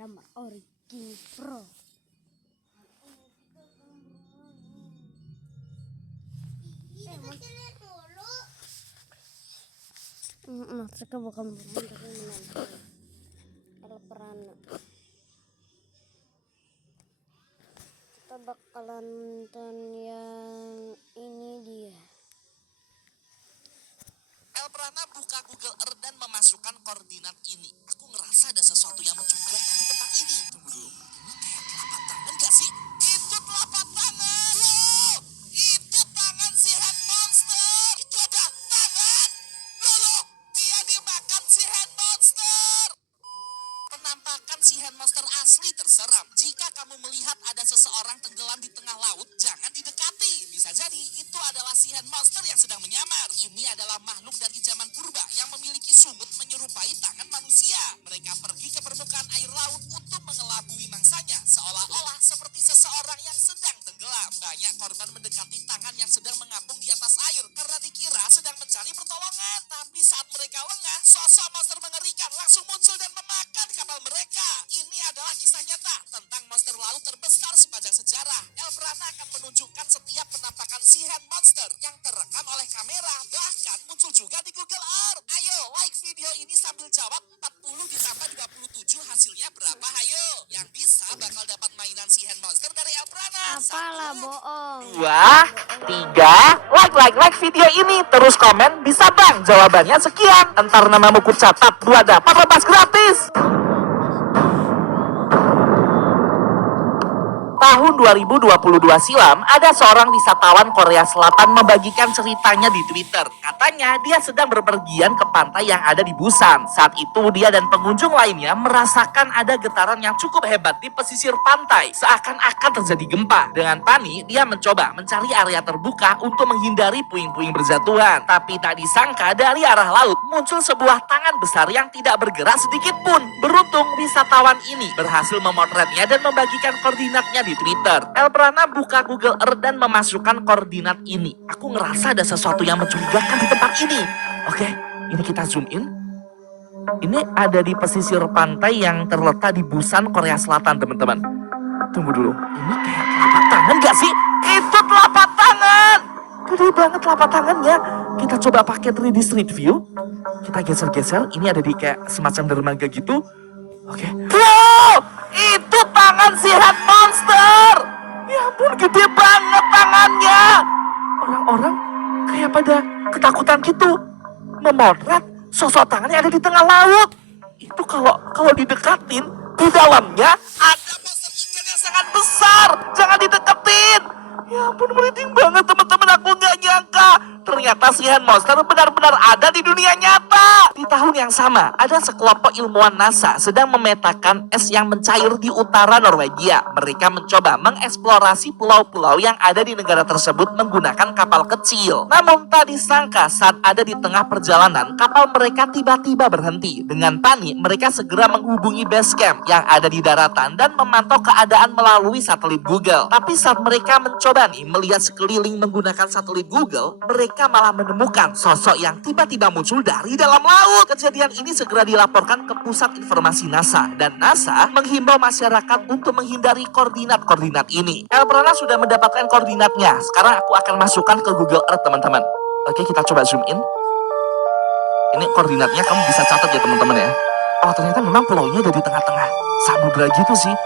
Dama Origin Pro. Mereka bukan bermain tapi menonton Elprana. Kita bakalan nonton yang ini dia. Elprana buka Google Earth dan memasukkan koordinat ini. Aku ngerasa ada sesuatu yang mencurigakan di tempat ini. Tunggu dulu, ini kayak telapak tangan gak sih? Itu telapak tangan! Loh, itu tangan si head monster! Itu ada tangan! Loh, dia dimakan si head monster! Penampakan si head monster asli terseram. Jika kamu melihat ada seseorang tenggelam di tengah laut, jangan didekati. Bisa jadi itu adalah si head monster yang sedang menyamar. Ini adalah makhluk dari zaman purba yang memiliki sumut menyerupai tangan manusia. Mereka pergi ke permukaan air laut untuk mengelabui mangsanya, seolah-olah seperti seseorang yang sedang tenggelam. Banyak korban mendekati tangan yang sedang mengapung di atas air karena dikira sedang mencari pertolongan. Tapi saat mereka lengah, sosok monster mengerikan langsung muncul dan memakan kapal mereka. Ini adalah kisah nyata tentang monster laut terbesar sepanjang sejarah. Elprana akan menunjukkan setiap penampakan si head monster yang terekam oleh kamera, bahkan muncul juga di Google Earth. Ayo like video ini sambil jawab 40 ditambah 27 hasilnya berapa, ayo. Yang bisa bakal dapat mainan si hand monster dari Elprana. Apalah bohong. 2, 3, like video ini. Terus komen, bisa bang jawabannya sekian. Entar namamu ku catat, 2 dapat lepas gratis. Tahun 2022 silam, ada seorang wisatawan Korea Selatan membagikan ceritanya di Twitter. Katanya dia sedang berpergian ke pantai yang ada di Busan. Saat itu dia dan pengunjung lainnya merasakan ada getaran yang cukup hebat di pesisir pantai. Seakan-akan terjadi gempa. Dengan panik, dia mencoba mencari area terbuka untuk menghindari puing-puing berjatuhan. Tapi tak disangka dari arah laut muncul sebuah tangan besar yang tidak bergerak sedikit pun. Beruntung wisatawan ini berhasil memotretnya dan membagikan koordinatnya di Twitter. Elprana buka Google Earth dan memasukkan koordinat ini. Aku ngerasa ada sesuatu yang mencurigakan di tempat ini. Oke, ini kita zoom in. Ini ada di pesisir pantai yang terletak di Busan, Korea Selatan, teman-teman. Tunggu dulu, ini kayak telapak tangan gak sih? Itu telapak tangan! Gede banget telapak tangannya. Kita coba pakai 3D Street View. Kita geser-geser, ini ada di kayak semacam dermaga gitu. Oke. Wow! Itu tangan si head monster! Ya ampun, gede banget tangannya! Orang-orang kayak pada ketakutan gitu. Memotret sosok tangannya ada di tengah laut. Itu kalau didekatin, di dalamnya ada monster ikan yang sangat besar. Jangan dideketin. Ya ampun, merinding banget teman-teman, aku nggak nyangka. Ternyata si hand monster benar-benar ada di dunia nyata. Di tahun yang sama, ada sekelompok ilmuwan NASA sedang memetakan es yang mencair di utara Norwegia. Mereka mencoba mengeksplorasi pulau-pulau yang ada di negara tersebut menggunakan kapal kecil. Namun tak disangka saat ada di tengah perjalanan, kapal mereka tiba-tiba berhenti. Dengan panik, mereka segera menghubungi base camp yang ada di daratan dan memantau keadaan melalui satelit Google. Tapi saat mereka mencoba melihat sekeliling menggunakan satelit Google, mereka malah menemukan sosok yang tiba-tiba muncul dari dalam laut. Kejadian ini segera dilaporkan ke Pusat Informasi NASA, dan NASA menghimbau masyarakat untuk menghindari koordinat-koordinat ini. Elprana sudah mendapatkan koordinatnya. Sekarang aku akan masukkan ke Google Earth, teman-teman. Oke, kita coba zoom in. Ini koordinatnya, kamu bisa catat ya teman-teman ya. Oh, ternyata memang pulaunya ada di tengah-tengah samudra gitu sih.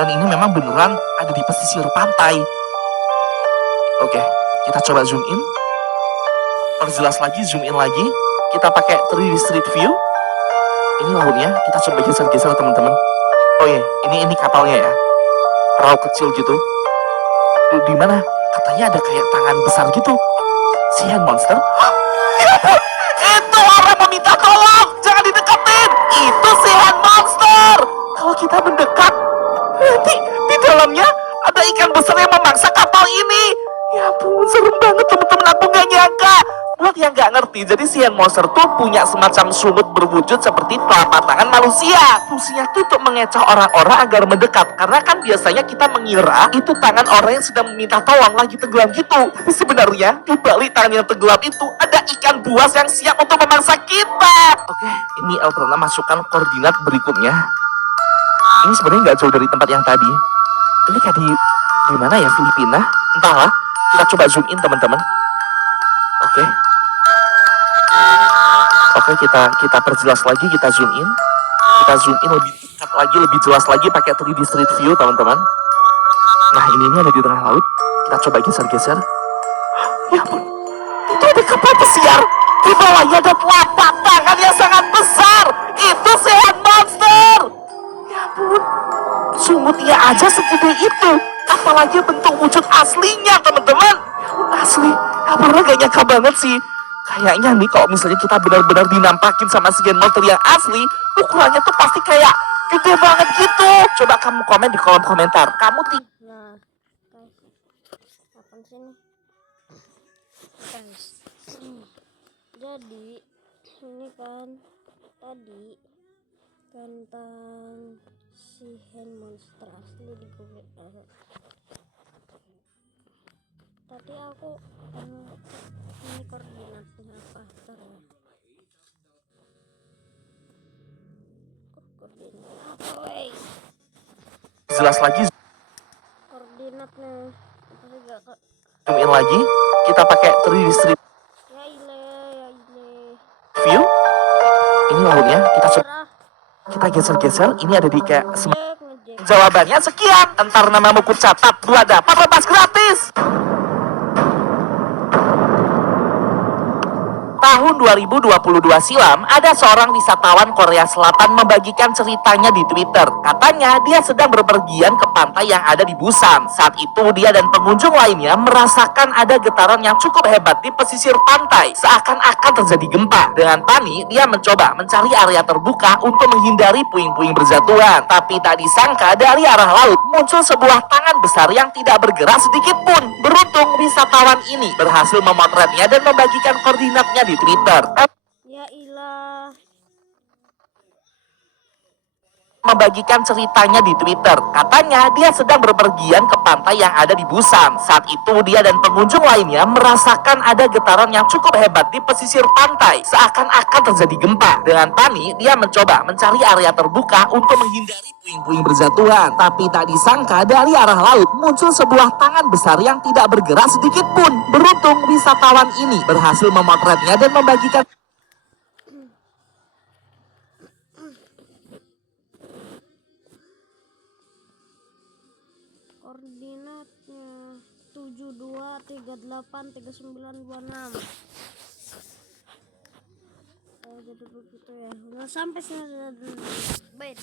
Dan ini memang beneran ada di pesisir pantai. Oke, kita coba zoom in. Perjelas lagi, zoom in lagi. Kita pakai 3D Street View. Ini lautnya, kita coba geser-geser teman-teman. Oh iya, ini kapalnya ya. Perahu kecil gitu. Di mana? Katanya ada kayak tangan besar gitu. Si hand monster. Ya ampun, itu orang meminta tolong. Jangan dideketin. Itu si hand monster. Kalau kita mendekat, nanti di dalamnya ada ikan besar yang memangsa kapal ini. Ya ampun, serem banget teman-teman, aku gak nyangka. Buat yang gak ngerti, jadi si hand monster tuh punya semacam sumut berwujud seperti telapak tangan manusia. Fungsinya tuh untuk mengecoh orang-orang agar mendekat. Karena kan biasanya kita mengira itu tangan orang yang sedang meminta tolong lagi tenggelam gitu. Tapi sebenarnya di balik tangan yang tenggelam itu ada ikan buas yang siap untuk memangsa kita. Oke, ini Elprana masukkan koordinat berikutnya. Ini sebenarnya nggak jauh dari tempat yang tadi. Ini kayak di mana ya, Filipina? Entahlah. Kita coba zoom in teman-teman. Oke. Oke, kita perjelas lagi, kita zoom in. Kita zoom in lebih dekat lagi, lebih jelas lagi pakai 3D Street View, teman-teman. Nah, ini ada di tengah laut. Kita coba geser-geser. Ya ampun, itu ada kapal pesiar. Di bawahnya ada telapak tangan yang sangat besar. Itu Sean Monster. Ya ampun, sumutnya aja segede itu. Apalagi bentuk wujud aslinya, teman-teman. Ya ampun, asli. Kabarnya gak nyangka banget sih. Kayaknya nih kalau misalnya kita benar-benar dinampakin sama si Monster yang asli, ukurannya tuh pasti kayak gede banget gitu. Coba kamu komen di kolom komentar. Kamu Nah, guys, apa sih nih, guys? Jadi ini kan tadi tentang si hand monster asli di Google Earth. Tadi aku ini koordinatnya apa ntar ya? Koordinat apa wey? jelas lagi, Koordinatnya apa sih gak kak? zoom in lagi. Kita pakai 3D Street Ya ile View. Ini lautnya. cerah Kita geser-geser. Ini ada di kayak ngejek. jawabannya sekian. Entar namamu ku catat, 2 dapat lepas gratis. Tahun 2022 silam, ada seorang wisatawan Korea Selatan membagikan ceritanya di Twitter. Katanya dia sedang berpergian ke pantai yang ada di Busan. Saat itu dia dan pengunjung lainnya merasakan ada getaran yang cukup hebat di pesisir pantai. Seakan-akan terjadi gempa. Dengan panik, dia mencoba mencari area terbuka untuk menghindari puing-puing berjatuhan. Tapi tak disangka dari arah laut muncul sebuah tangan besar yang tidak bergerak sedikit pun. Beruntung wisatawan ini berhasil memotretnya dan membagikan koordinatnya di Twitter. Ya ilah. Membagikan ceritanya di Twitter. Katanya dia sedang berpergian ke pantai yang ada di Busan. Saat itu dia dan pengunjung lainnya merasakan ada getaran yang cukup hebat di pesisir pantai. Seakan-akan terjadi gempa. Dengan panik, dia mencoba mencari area terbuka untuk menghindari puing-puing berjatuhan. Tapi tak disangka dari arah laut muncul sebuah tangan besar yang tidak bergerak sedikit pun. Beruntung wisatawan ini berhasil memotretnya dan membagikan Koordinatnya 72383926. Jadi begitu ya. Udah sampai sini. Baik.